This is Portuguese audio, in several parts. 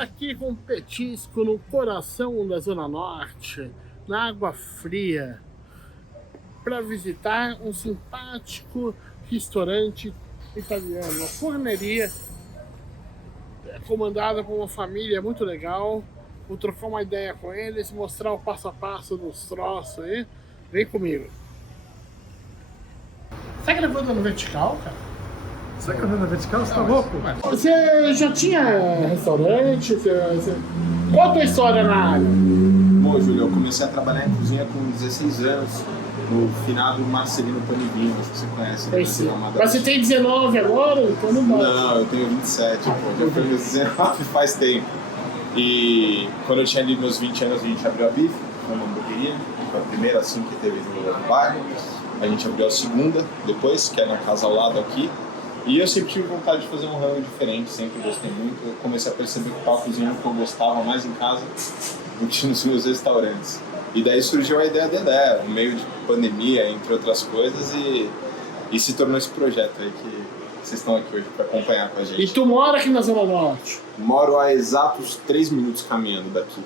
aqui com um petisco no coração da Zona Norte, na Água Fria, para visitar um simpático restaurante italiano, uma forneria comandada por uma família muito legal. Vou trocar uma ideia com eles, mostrar o passo a passo dos troços aí. Vem comigo. Você tá gravando no vertical, cara? Você tá gravando na vertical? Você tá louco? Você já tinha restaurante? Qual a tua história na área? Bom, Júlio, eu comecei a trabalhar em cozinha com 16 anos, no finado Marcelino Panivinho, acho que você conhece. Mas você tem 19 agora? Então não dá. Não, eu tenho 27, pô, já foi meus 19 faz tempo. E quando eu tinha ali meus 20 anos, a gente abriu a Bife, foi uma hamburgueria, foi a primeira assim que teve no bairro. A gente abriu a segunda depois, que é na casa ao lado aqui. E eu sempre tive vontade de fazer um ramo diferente, sempre gostei muito. Eu comecei a perceber que eu estava cozinhando que eu gostava mais em casa do que nos meus restaurantes. E daí surgiu a ideia da ideia, no meio de pandemia, entre outras coisas, e se tornou esse projeto aí que vocês estão aqui hoje para acompanhar com a gente. E tu mora aqui na Zona Norte? Moro a exatos 3 minutos caminhando daqui.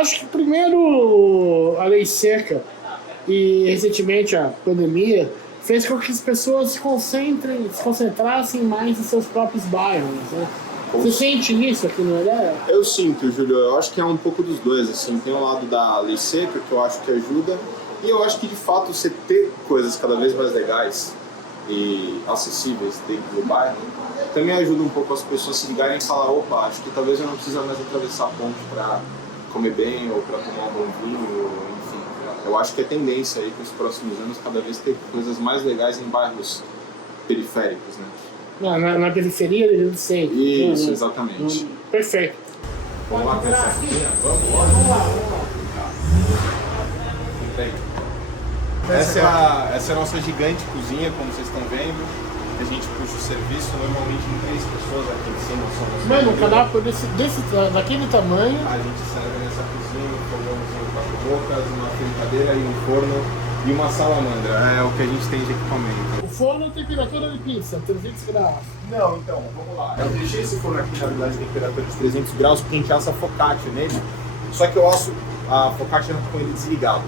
Acho que primeiro a lei seca e recentemente a pandemia fez com que as pessoas se concentrassem mais em seus próprios bairros, né? Você sente isso aqui no Ilhéus? Eu sinto, Júlio. Eu acho que é um pouco dos dois, assim. Tem um lado da lei seca, que eu acho que ajuda, e eu acho que, de fato, você ter coisas cada vez mais legais e acessíveis dentro do bairro também ajuda um pouco as pessoas a se ligarem e falar: opa, acho que talvez eu não precise mais atravessar a ponte para comer bem ou para tomar um bom vinho, enfim. Eu acho que é tendência aí para os próximos anos cada vez ter coisas mais legais em bairros periféricos, né? Na periferia do centro. Isso, exatamente. Perfeito. Vamos lá pensar aqui? Vamos lá. Bem, essa é a nossa gigante cozinha, como vocês estão vendo. A gente puxa o serviço normalmente em 3 pessoas aqui em cima. Mano, um cardápio daquele tamanho. A gente serve nessa cozinha, um fogãozinho 4 bocas, uma fritadeira e um forno e uma salamandra. É o que a gente tem de equipamento. O forno tem temperatura de pizza, 300 graus. Não, então, vamos lá. Eu deixei esse forno aqui, na verdade, de temperatura de 300 graus, porque a gente assa focaccia nele. Só que eu asso a focaccia com ele desligado.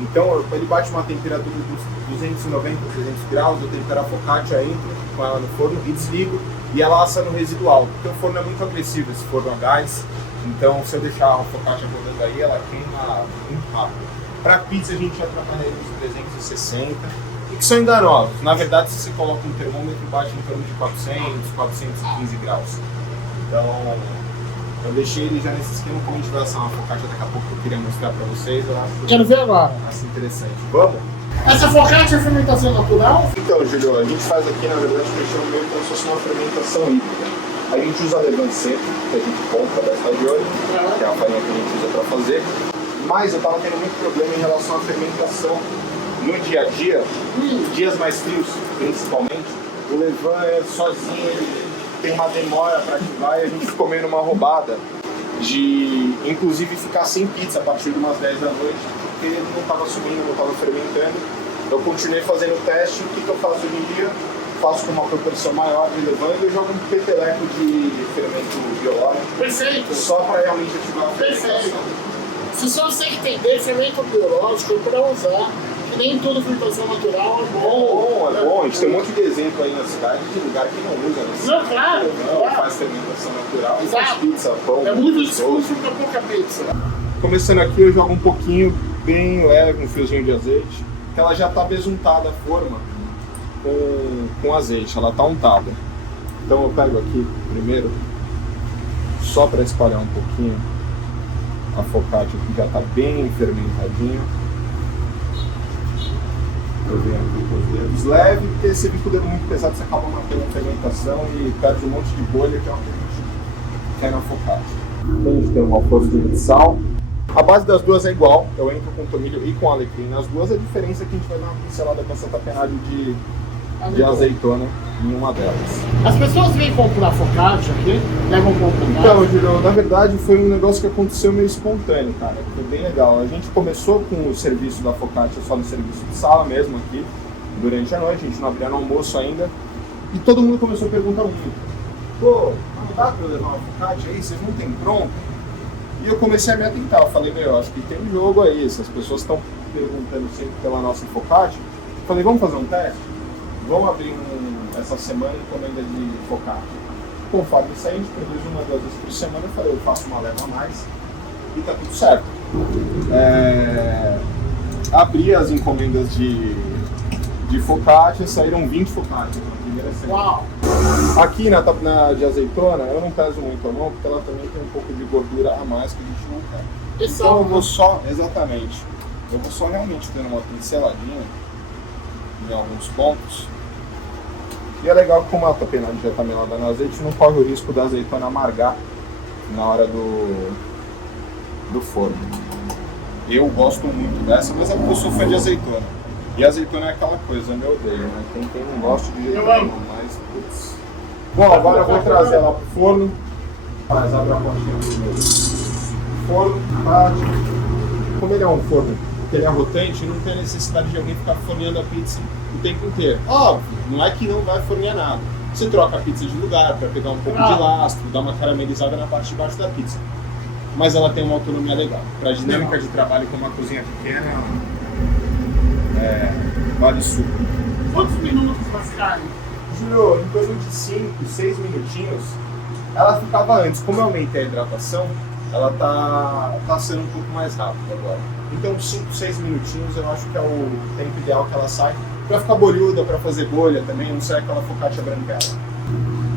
Então, ele bate uma temperatura de 290, 300 graus, eu tempero a focaccia, entro com ela no forno e desligo, e ela assa no residual. Porque o forno é muito agressivo, esse forno a gás. Então, se eu deixar a focaccia rodando aí, ela queima muito rápido. Para pizza, a gente já trabalha nos 360, e que são enganosos. Na verdade, se você coloca um termômetro, bate em torno de 400, 415 graus. Então, eu deixei ele já nesse esquema. Como a gente vai assar uma focaccia daqui a pouco, que eu queria mostrar para vocês, eu acho. Quero ver agora. Acho interessante. Vamos? Essa focaccia é fermentação natural? Então, Júlio, a gente faz aqui, na verdade, mexendo meio como se fosse uma fermentação híbrida. A gente usa levante seco, que a gente compra da estagione, que é a farinha que a gente usa para fazer. Mas eu estava tendo muito problema em relação à fermentação no dia a dia, dias mais frios principalmente. O levain sozinho ele tem uma demora para ativar e a gente ficou meio numa roubada de, inclusive, ficar sem pizza a partir de umas 10 da noite, porque não estava subindo, não estava fermentando. Eu continuei fazendo o teste. O que eu faço hoje em dia? Faço com uma proporção maior de levain e eu jogo um peteleco de fermento biológico. Perfeito. Só para realmente ativar a fermentação. Perfeito. Se só você entender, fermento biológico para usar, que nem tudo fermentação natural é bom. É bom. A gente tem um monte de exemplo aí na cidade de lugar que não usa, né? Não, claro. Não faz fermentação natural, Exato. faz pizza, pão. É muito discurso para pouca pizza. Começando aqui, eu jogo um pouquinho, bem leve, um fiozinho de azeite, que ela já está besuntada a forma com azeite, ela está untada. Então eu pego aqui primeiro, só para espalhar um pouquinho, a focaccia que já está bem fermentadinha. Eu venho aqui com os dedos leve, porque se vir com o dedo muito pesado, você acaba matando a fermentação e perde um monte de bolha, que é o que a gente quer na focaccia. Então a gente tem um alforzinho de sal. A base das duas é igual, eu entro com tomilho e com alecrim nas duas. A diferença é que a gente vai dar uma pincelada com Santa Penalho de azeitona em uma delas. As pessoas vêm comprar focaccia aqui, levam comprar. Então, Júlio, na verdade foi um negócio que aconteceu meio espontâneo, cara. Foi bem legal. A gente começou com o serviço da focaccia só no serviço de sala mesmo aqui, durante a noite. A gente não abria no almoço ainda. E todo mundo começou a perguntar muito. pô, não dá pra eu levar uma focaccia aí, vocês não tem pronto? E eu comecei a me atentar, eu falei, meu, acho que tem um jogo aí, se as pessoas estão perguntando sempre pela nossa focaccia, eu falei, vamos fazer um teste? Vamos abrir essa semana encomenda de focaccia. Conforme isso aí, a gente produz 1 ou 2 vezes por semana, eu falei, eu faço uma leva a mais e tá tudo certo. Abri as encomendas de focaccia, saíram 20 focaccias na primeira semana. Uau! Aqui na de azeitona, eu não peso muito a mão, porque ela também tem um pouco de gordura a mais que a gente não quer. Então eu vou só, exatamente, eu vou só realmente dando uma pinceladinha em alguns pontos. E é legal que como a tapenade já está melada no azeite, não corre o risco da azeitona amargar na hora do forno. Eu gosto muito dessa, mas é porque eu sou fã de azeitona. E azeitona é aquela coisa, eu odeio, né? Tem quem não gosta de jeito nenhum, mas putz. Bom, agora eu vou trazer ela pro forno. Mas abre a portinha primeiro. Forno, bate. Como ele é um forno que ele é rotante, não tem necessidade de alguém ficar forneando a pizza o tempo inteiro. Óbvio, não é que não vai fornear nada. Você troca a pizza de lugar para pegar um pouco de lastro, dar uma caramelizada na parte de baixo da pizza. Mas ela tem uma autonomia legal. Para a dinâmica de trabalho com uma cozinha pequena, vale super. Quantos minutos vai ficar? Júlio, em torno de 5, 6 minutinhos, ela ficava antes. Como eu aumentei a hidratação, ela tá sendo um pouco mais rápida agora. Então 5, 6 minutinhos eu acho que é o tempo ideal que ela sai. Pra ficar bolhuda, pra fazer bolha também, não sai aquela focaccia branquela.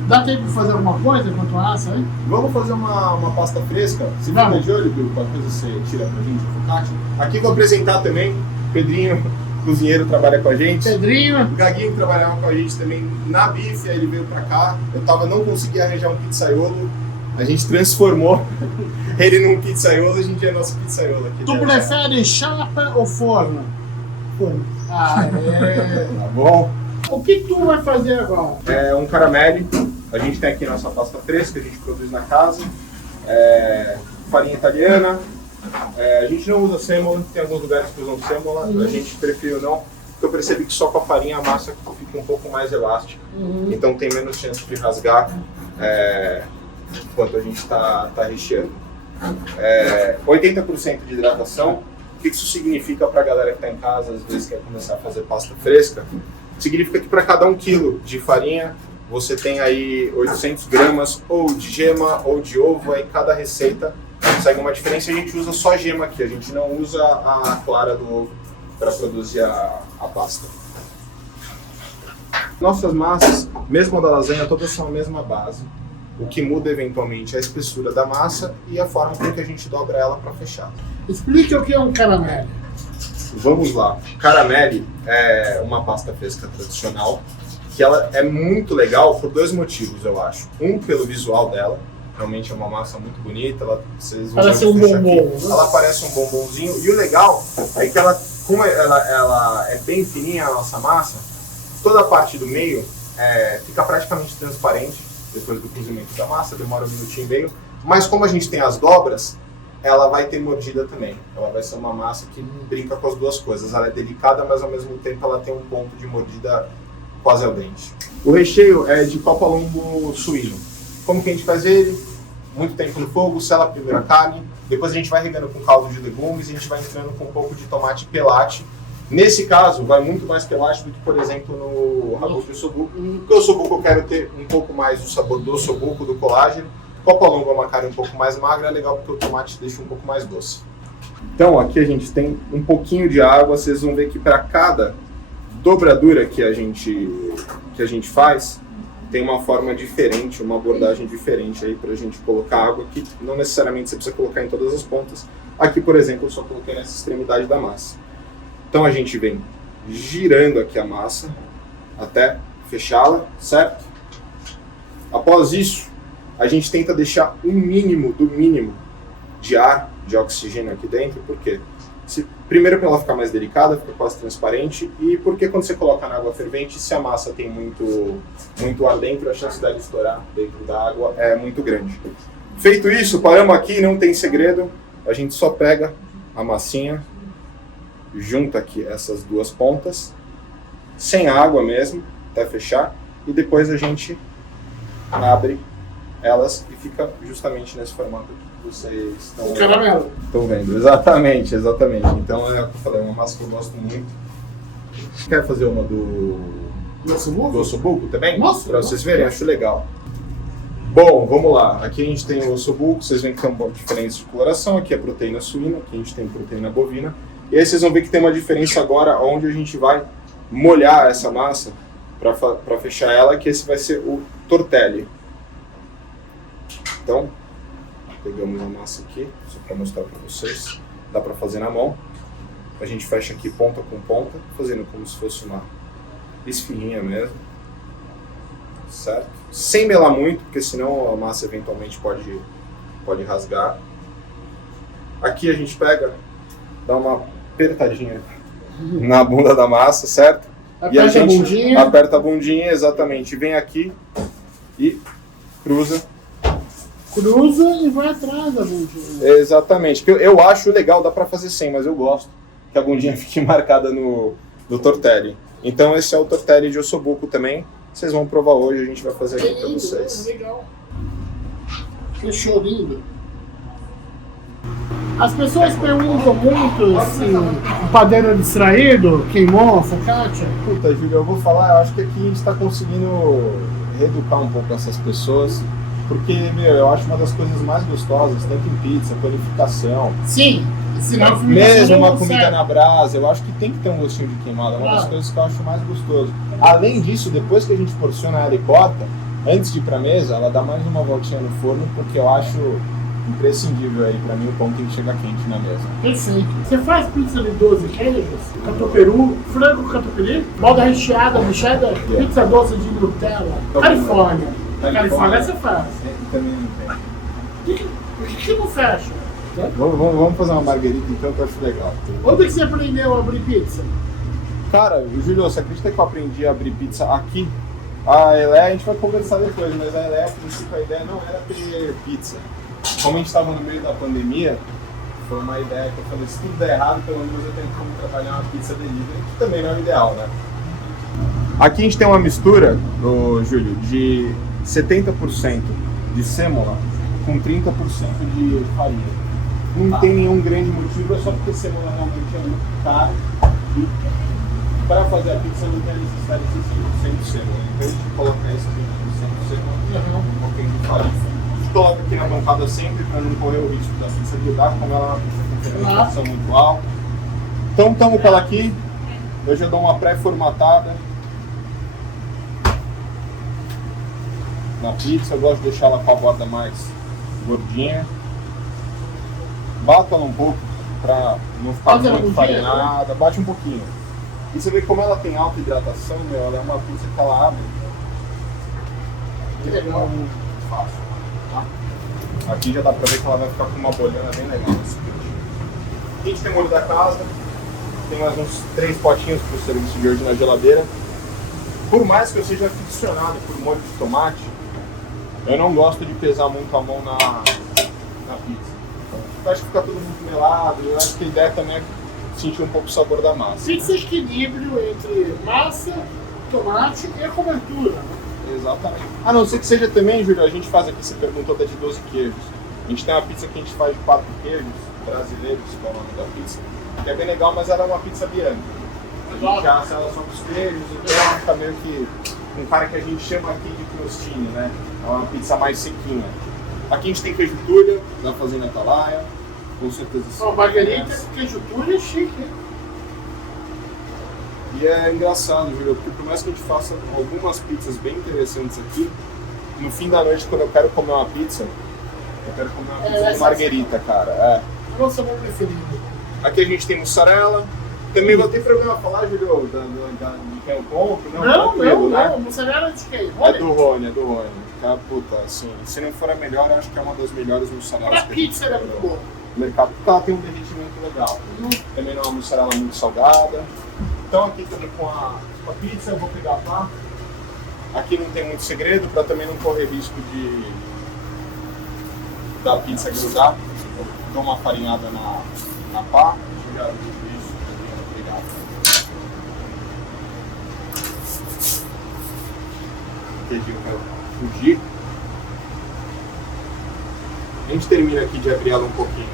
Dá tempo de fazer alguma coisa enquanto assa, hein? Vamos fazer uma pasta fresca. Se fica de olho, Bill, qualquer coisa você tira pra gente a focaccia. Aqui vou apresentar também, Pedrinho, cozinheiro, trabalha com a gente. Pedrinho. O Gaguinho trabalhava com a gente também na bife, aí ele veio pra cá. Não conseguia arranjar um pizzaiolo. A gente transformou ele num pizzaiolo, a gente é nosso pizzaiolo aqui. Tu prefere chapa ou forno? Forno. Ah, é. Tá bom. O que tu vai fazer agora? É um caramelle. A gente tem aqui nossa pasta fresca, a gente produz na casa. Farinha italiana. A gente não usa sêmola, tem alguns lugares que usam sêmola. A gente prefere não, porque eu percebi que só com a farinha a massa fica um pouco mais elástica. Então tem menos chance de rasgar enquanto a gente está recheando. 80% de hidratação. O que isso significa para a galera que está em casa, às vezes quer começar a fazer pasta fresca? Significa que para cada 1 quilo de farinha, você tem aí 800 gramas ou de gema ou de ovo, aí cada receita segue uma diferença. A gente usa só gema aqui, a gente não usa a clara do ovo para produzir a pasta. Nossas massas, mesmo a da lasanha, todas são a mesma base. O que muda eventualmente é a espessura da massa e a forma com que a gente dobra ela para fechar. Explique o que é um caramelle. Vamos lá. Caramelle é uma pasta fresca tradicional que ela é muito legal por 2 motivos, eu acho. Um, pelo visual dela. Realmente é uma massa muito bonita. Vocês vão parece um bombom. Ela parece um bombonzinho. E o legal é que como ela é bem fininha, a nossa massa, toda a parte do meio fica praticamente transparente depois do cozimento da massa, demora 1 minutinho e meio. Mas como a gente tem as dobras, ela vai ter mordida também. Ela vai ser uma massa que brinca com as duas coisas. Ela é delicada, mas ao mesmo tempo ela tem um ponto de mordida quase ao dente. O recheio é de copalombo suíno. Como que a gente faz ele? Muito tempo no fogo, sela primeiro a carne, depois a gente vai regando com caldo de legumes e a gente vai entrando com um pouco de tomate pelate. Nesse caso, vai muito mais pelate do que, por exemplo, no rabu de ossobuco. Porque o ossobuco eu quero ter um pouco mais do sabor do ossobuco, do colágeno. Copalombo é uma carne um pouco mais magra, é legal porque o tomate deixa um pouco mais doce. Então aqui a gente tem um pouquinho de água, vocês vão ver que para cada dobradura que a gente faz, tem uma forma diferente, uma abordagem diferente aí pra gente colocar água, que não necessariamente você precisa colocar em todas as pontas. Aqui, por exemplo, eu só coloquei nessa extremidade da massa. Então a gente vem girando aqui a massa até fechá-la, certo? Após isso, a gente tenta deixar o mínimo do mínimo de ar, de oxigênio aqui dentro, por quê? Primeiro para ela ficar mais delicada, fica quase transparente, e porque quando você coloca na água fervente, se a massa tem muito ar dentro, a chance dela estourar dentro da água é muito grande. Feito isso, paramos aqui, não tem segredo, a gente só pega a massinha, junta aqui essas 2 pontas, sem água mesmo, até fechar, e depois a gente abre elas e fica justamente nesse formato que vocês O caramelo. estão vendo. Exatamente. Então é o que eu falei, é uma massa que eu gosto muito. Quer fazer uma do ossobuco também? Nossa, Para vocês verem, acho legal. Bom, vamos lá. Aqui a gente tem o ossobuco, vocês veem que tem diferença de coloração. Aqui é proteína suína, aqui a gente tem proteína bovina. E aí vocês vão ver que tem uma diferença agora onde a gente vai molhar essa massa para fechar ela, que esse vai ser o tortelli. Então, pegamos a massa aqui, só para mostrar para vocês. Dá para fazer na mão. A gente fecha aqui ponta com ponta, fazendo como se fosse uma esfirrinha mesmo. Certo? Sem melar muito, porque senão a massa eventualmente pode rasgar. Aqui a gente pega, dá uma apertadinha na bunda da massa, certo? E a gente aperta a bundinha, exatamente. Vem aqui e cruza. Cruza e vai atrás da bundinha. Exatamente. Eu acho legal, dá pra fazer sem, mas eu gosto que a bundinha fique marcada no tortelli. Então esse é o tortelli de ossobuco também. Vocês vão provar hoje, a gente vai fazer aqui pra vocês. Legal. Fechou lindo. As pessoas perguntam muito se o padeiro distraído queimou a focaccia. Puta, Júlio, eu vou falar, eu acho que aqui a gente tá conseguindo reeducar um pouco essas pessoas. Porque, eu acho uma das coisas mais gostosas, tanto em pizza, panificação. Sim, mesmo uma comida na brasa, eu acho que tem que ter um gostinho de queimada, é uma das coisas que eu acho mais gostoso. Além disso, depois que a gente porciona ela e corta, antes de ir pra mesa, ela dá mais uma voltinha no forno, porque eu acho imprescindível aí, pra mim o pão tem que chegar quente na mesa. Perfeito. Você faz pizza de 12 queijos, catuperu, frango catupiry, moda recheada de cheddar, pizza doce de Nutella, Califórnia. Califórnia você faz. Também não tem. Por que não fecha? Vamos fazer uma marguerita então, que eu acho legal. Onde que você aprendeu a abrir pizza? Cara, Júlio, você acredita que eu aprendi a abrir pizza aqui? A Elé, a gente vai conversar depois, mas a Elé, a princípio, a ideia não era ter pizza. Como a gente estava no meio da pandemia, foi uma ideia que eu falei, se tudo der errado, pelo menos eu tenho como trabalhar uma pizza delivery, que também não é o ideal, né? Aqui a gente tem uma mistura, Júlio, de 70% de sêmola com 30% de farinha. Não tem nenhum grande motivo, é só porque sêmola realmente é muito caro e para fazer a pizza não tem a necessidade de 100% de sêmola. Então a gente coloca esse 30% de sêmola, um pouquinho de farinha. A gente coloca aqui na bancada sempre para não correr o risco da pizza grudar, como ela é uma pizza com fermentação muito alta. Então estamos com ela aqui, eu já dou uma pré-formatada na pizza, eu gosto de deixar ela com a borda mais gordinha. Bato ela um pouco para não ficar muito farinhada, bate um pouquinho. E você vê como ela tem alta hidratação, ela é uma pizza que ela abre. É muito fácil, tá? Aqui já dá pra ver que ela vai ficar com uma bolhana bem legal nesse pizza. A gente tem molho da casa, tem mais uns 3 potinhos para o serviço de hoje na geladeira. Por mais que eu seja aficionado por molho de tomate, eu não gosto de pesar muito a mão na pizza. Eu acho que fica tudo muito melado, eu acho que a ideia também é sentir um pouco o sabor da massa. Fica esse equilíbrio entre massa, tomate e a cobertura. Exatamente. A não ser que seja também, Júlio, a gente faz aqui, você perguntou da de 12 queijos. A gente tem uma pizza que a gente faz de 4 queijos brasileiros, que é o nome da pizza, que é bem legal, mas ela é uma pizza bianca. A gente assa ela só com os queijos, então fica meio que um cara que a gente chama aqui de crostini, né? É uma pizza mais sequinha. Aqui a gente tem queijo tulha, da Fazenda Atalaia, com certeza. Margarita, queijo tulha é chique, hein? E é engraçado, Júlio, porque por mais que a gente faça algumas pizzas bem interessantes aqui, no fim da noite, quando eu quero comer uma pizza, eu quero comer uma pizza de marguerita, cara. É. Qual é o seu sabor preferido? Aqui a gente tem mussarela. Também não tem problema falar, Júlio, de quem eu compro? Não, mussarela de quem? É do Rony. Tá, puta, assim, se não for a melhor, eu acho que é uma das melhores mussarelas. Pra pizza ela é muito boa. No mercado, porque ela tem um derretimento legal. Também não é uma mussarela muito salgada. Então aqui também com a pizza, eu vou pegar a pá. Aqui não tem muito segredo, para também não correr risco da pizza grudar. Eu dou uma farinhada na pá. Isso, obrigado. Queijinho para fugir. A gente termina aqui de abrir ela um pouquinho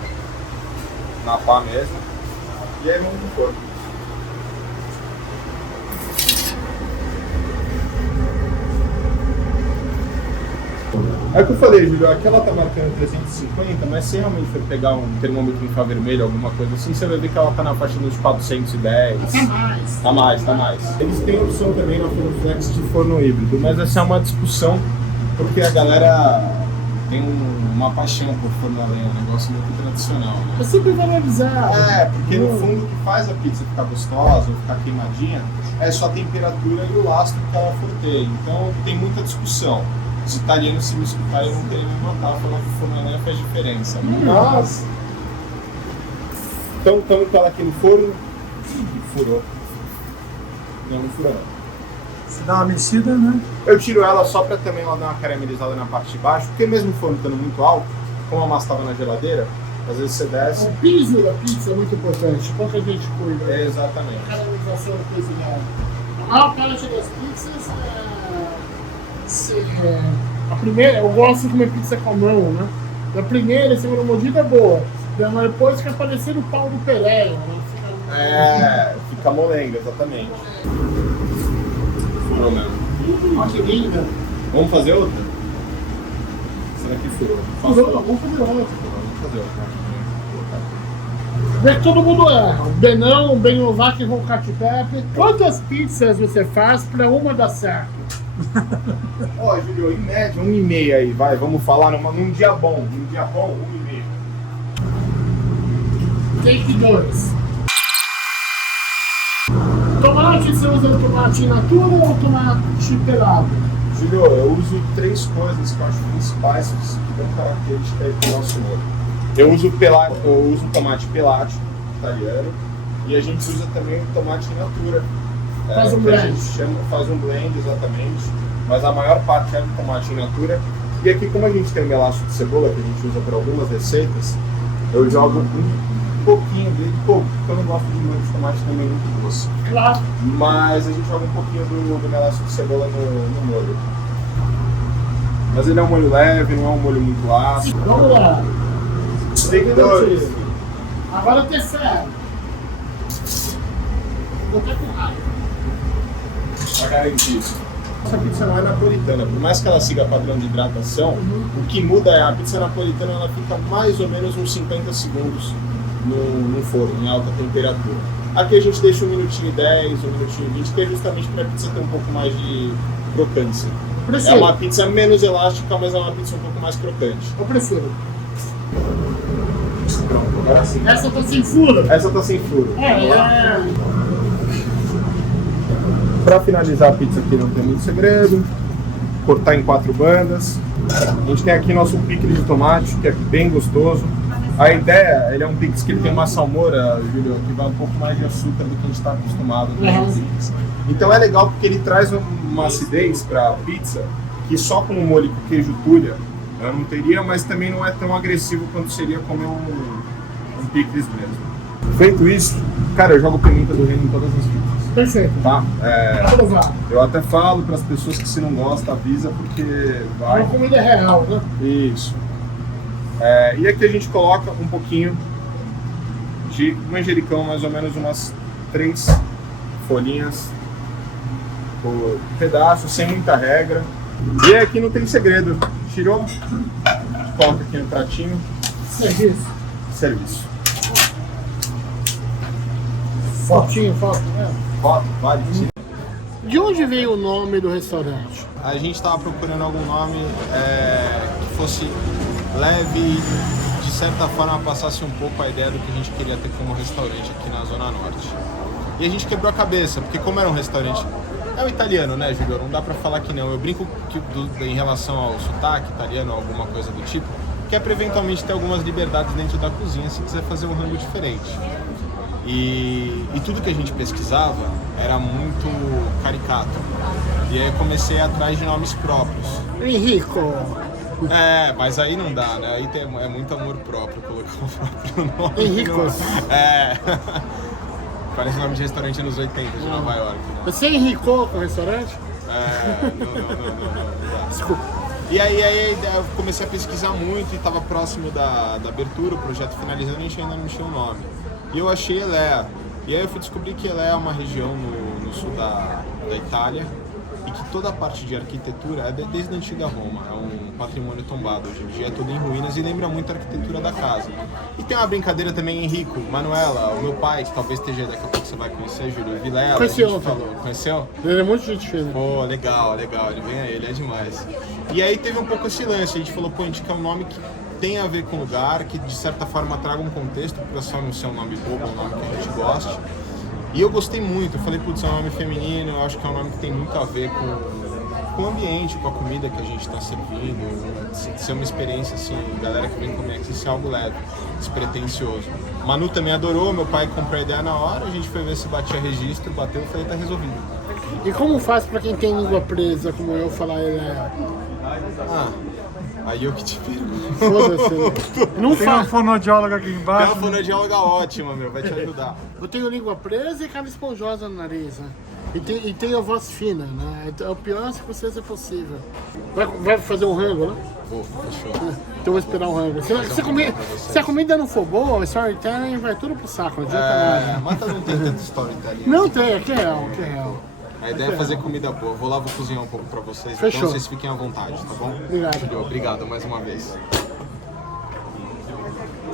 na pá mesmo. E aí vamos pro forno. É o que eu falei, Júlio, aqui ela tá marcando 350, mas se realmente for pegar um termômetro infravermelho, alguma coisa assim, você vai ver que ela tá na faixa dos 410. Tá mais. Eles têm a opção também na Forno Flex de forno híbrido, mas essa é uma discussão porque a galera tem uma paixão por forno a lenha, um negócio muito tradicional, né? É sempre valorizado. É, porque no fundo o que faz a pizza ficar gostosa ou ficar queimadinha é só a temperatura e o lastro que ela for ter. Então tem muita discussão. Os italianos, se me escutarem, não terem me matar, falar que o forno a lenha faz diferença. Mas, então estamos com ela aqui no forno. Furou. Não furou. Você dá uma mexida, né? Eu tiro ela só para também ela dar uma caramelizada na parte de baixo, porque mesmo o forno estando muito alto, como a massa estava na geladeira, às vezes você desce. O piso da pizza é muito importante, pouca gente cuida. É, exatamente. A caramelização do cozinhado. A maior parte das pizzas a primeira, eu gosto de comer pizza com a mão, né? A primeira e segunda mordida é boa. Mas depois fica parecendo o pau do Pereira, né? Fica molenga, exatamente. Furou mesmo. Olha que linda. Vamos fazer outra? Será que furou? Vamos fazer outra. Vamos fazer outra. Vê que todo mundo erra. O Benão, o Benovac e o Catipep. Quantas pizzas você faz para uma dar certo? Ó, Júlio, em média, 1,5 aí, vai, vamos falar num dia bom. Num dia bom, 1,5. Take 2. Tomate, você usa tomate in natura ou tomate pelado? Júlio, eu uso 3 coisas que eu acho principais que dão característica aí pro nosso molho. Eu uso tomate pelate, italiano, e a gente usa também o tomate in natura. Faz um blend. Faz um blend, exatamente. Mas a maior parte é do tomate in natura. E aqui, como a gente tem o melaço de cebola, que a gente usa para algumas receitas, eu jogo um pouquinho dele, pouco, porque eu não gosto de molho de tomate também muito doce. Claro. Mas a gente joga um pouquinho do melaço de cebola no molho. Mas ele é um molho leve, não é um molho muito ácido. Vamos lá. Take 2. Agora o terceiro. Vou até com raiva. Pra garantir. Essa pizza não é napolitana, por mais que ela siga padrão de hidratação, o que muda é a pizza napolitana, ela fica mais ou menos uns 50 segundos no forno, em alta temperatura. Aqui a gente deixa 1 minutinho 10, 1 minutinho 20, que é justamente para a pizza ter um pouco mais de crocância. É uma pizza menos elástica, mas é uma pizza um pouco mais crocante. Eu prefiro. Pronto, agora sim. Essa tá sem furo? Essa tá sem furo. É. Para finalizar a pizza aqui não tem muito segredo, cortar em 4 bandas. A gente tem aqui nosso picles de tomate, que é bem gostoso. A ideia, ele é um picles que ele tem uma salmoura, Júlio, que vai um pouco mais de açúcar do que a gente está acostumado com picles. Então é legal porque ele traz uma acidez para a pizza que só com o molho com queijo tulha eu não teria, mas também não é tão agressivo quanto seria comer um picles mesmo. Feito isso, cara, eu jogo pimenta do reino em todas as pizzas. Perfeito. Tá? Provar. Eu até falo para as pessoas que se não gosta, avisa, porque vai. Uma comida real, né? Isso. E aqui a gente coloca um pouquinho de manjericão, mais ou menos umas 3 folhinhas por pedaço, sem muita regra. E aqui não tem segredo. Tirou, a gente coloca aqui no pratinho. Serviço. Fotinho, foto, né? Foto, vale. De onde veio o nome do restaurante? A gente estava procurando algum nome que fosse leve e de certa forma passasse um pouco a ideia do que a gente queria ter como restaurante aqui na Zona Norte. E a gente quebrou a cabeça, porque como era um restaurante... É o italiano, né, Júlio? Não dá pra falar que não. Eu brinco em relação ao sotaque italiano ou alguma coisa do tipo, que é pra eventualmente ter algumas liberdades dentro da cozinha se quiser fazer um rango diferente. E tudo que a gente pesquisava era muito caricato. E aí eu comecei atrás de nomes próprios. Enrico. Mas aí não dá, né? Aí é muito amor próprio colocar o próprio nome. Enricos. Parece nome de restaurante nos 80 de Nova York, né? Você enricou com o restaurante? Não. Desculpa. E aí eu comecei a pesquisar muito e estava próximo da abertura, o projeto finalizando, a gente ainda não tinha o nome. E eu achei Elea. E aí eu fui descobrir que Elea é uma região no sul da Itália e que toda a parte de arquitetura é desde a antiga Roma, é um patrimônio tombado, hoje em dia é tudo em ruínas e lembra muito a arquitetura da casa. E tem uma brincadeira também, Henrico, Manuela, o meu pai, que talvez esteja daqui a pouco você vai conhecer, Júlio Vilela, Conheci a gente ontem. falou, conheceu? Ele é muito gente fina. Pô, legal, ele vem aí, ele é demais. E aí teve um pouco esse lance, a gente falou, pô, a gente quer um nome que tem a ver com o lugar, que de certa forma traga um contexto, para só não ser um nome bobo, um nome que a gente goste. E eu gostei muito, eu falei, putz, é um nome feminino, eu acho que é um nome que tem muito a ver com o ambiente, com a comida que a gente está servindo, ser uma experiência assim, galera que vem comer aqui, ser algo leve, despretensioso. Manu também adorou, meu pai comprou a ideia na hora, a gente foi ver se batia registro, bateu, eu falei, tá resolvido. E como faz pra quem tem língua presa, como eu, falar Elea? Aí eu que te pergunto. Foda-se. Não Tem uma faz. fonoaudióloga aqui É embaixo. uma fonoaudióloga ótima, vai te ajudar. Eu tenho língua presa e cara esponjosa no nariz, né? E tenho a voz fina, né? Então, é o pior se vocês é possível. Vai fazer um rango, né? Pô, fechou. Então eu vou esperar um rango. Se a comida não for boa, o storytelling vai tudo pro saco, não adianta nada. Mata não tem tanto storytelling. Não tem, aqui é real, aqui é real. A ideia é fazer comida boa. Vou lá, vou cozinhar um pouco pra vocês. Fechou. Então vocês fiquem à vontade, tá bom? Obrigado. Julio, obrigado mais uma vez.